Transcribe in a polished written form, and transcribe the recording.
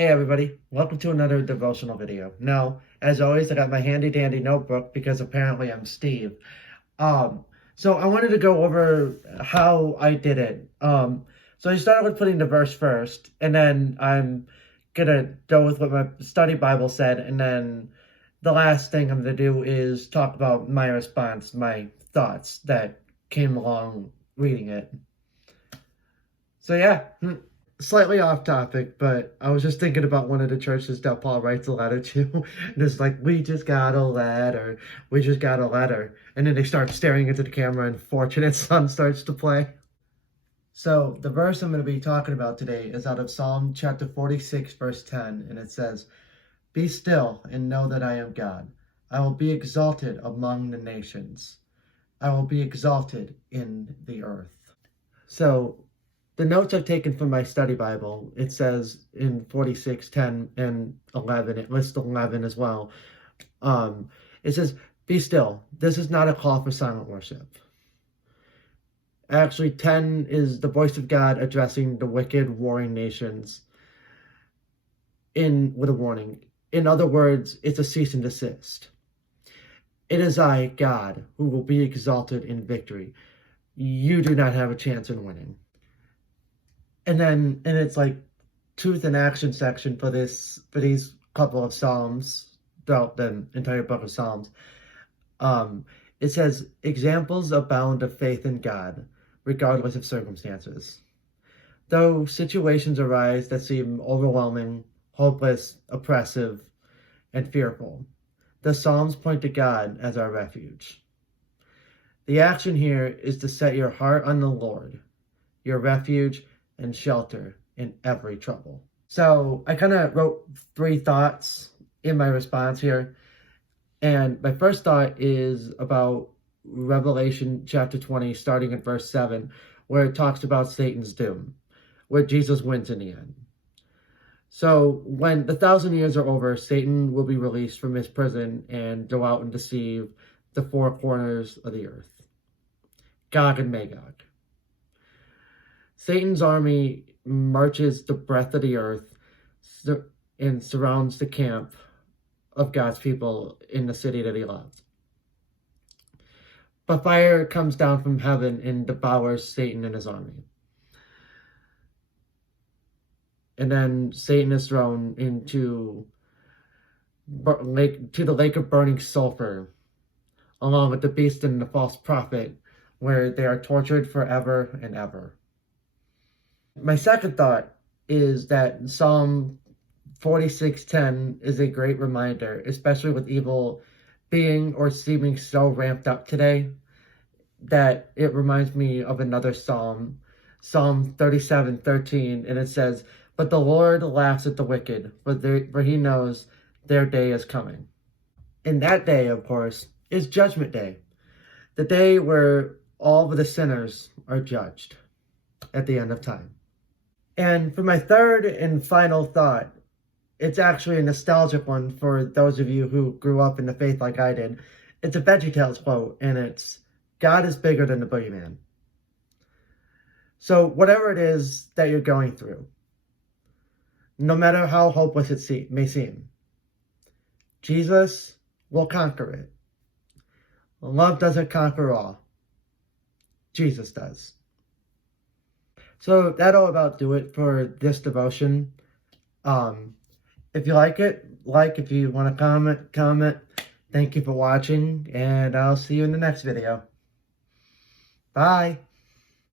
Hey everybody, welcome to another devotional video. Now, as always, I got my handy dandy notebook because apparently I'm Steve. So I wanted to go over how I did it. So I started with putting the verse first, and then I'm gonna go with what my study Bible said, and then the last thing I'm gonna do is talk about my response, my thoughts that came along reading it. So yeah. Slightly off topic, but I was just thinking about one of the churches that Paul writes a letter to. And it's like, we just got a letter. We just got a letter. And then they start staring into the camera and Fortunate Son starts to play. So the verse I'm going to be talking about today is out of Psalm chapter 46, verse 10. And it says, "Be still and know that I am God. I will be exalted among the nations. I will be exalted in the earth." So the notes I've taken from my study Bible, it says in 46, 10, and 11, it lists 11 as well. It says, "Be still. This is not a call for silent worship." Actually, 10 is the voice of God addressing the wicked, warring nations with a warning. In other words, it's a cease and desist. It is I, God, who will be exalted in victory. You do not have a chance in winning. And it's like truth and action section for these couple of Psalms throughout the entire book of Psalms. It says, "Examples abound of faith in God, regardless of circumstances. Though situations arise that seem overwhelming, hopeless, oppressive, and fearful, the Psalms point to God as our refuge." The action here is to set your heart on the Lord, your refuge and shelter in every trouble. So I kind of wrote 3 thoughts in my response here. And my first thought is about Revelation chapter 20, starting at verse 7, where it talks about Satan's doom, where Jesus wins in the end. So when the 1,000 years are over, Satan will be released from his prison and go out and deceive the 4 corners of the earth, Gog and Magog. Satan's army marches the breadth of the earth and surrounds the camp of God's people in the city that he loves. But fire comes down from heaven and devours Satan and his army. And then Satan is thrown into the lake of burning sulfur, along with the beast and the false prophet, where they are tortured forever and ever. My second thought is that Psalm 46:10 is a great reminder, especially with evil being or seeming so ramped up today, that it reminds me of another psalm, Psalm 37:13, and it says, "But the Lord laughs at the wicked, for he knows their day is coming." And that day, of course, is Judgment Day, the day where all of the sinners are judged at the end of time. And for my third and final thought, it's actually a nostalgic one for those of you who grew up in the faith like I did. It's a VeggieTales quote, and it's, "God is bigger than the boogeyman." So whatever it is that you're going through, no matter how hopeless it may seem, Jesus will conquer it. Love doesn't conquer all. Jesus does. So that'll about do it for this devotion. If you like it, if you want to comment. Thank you for watching, and I'll see you in the next video. Bye.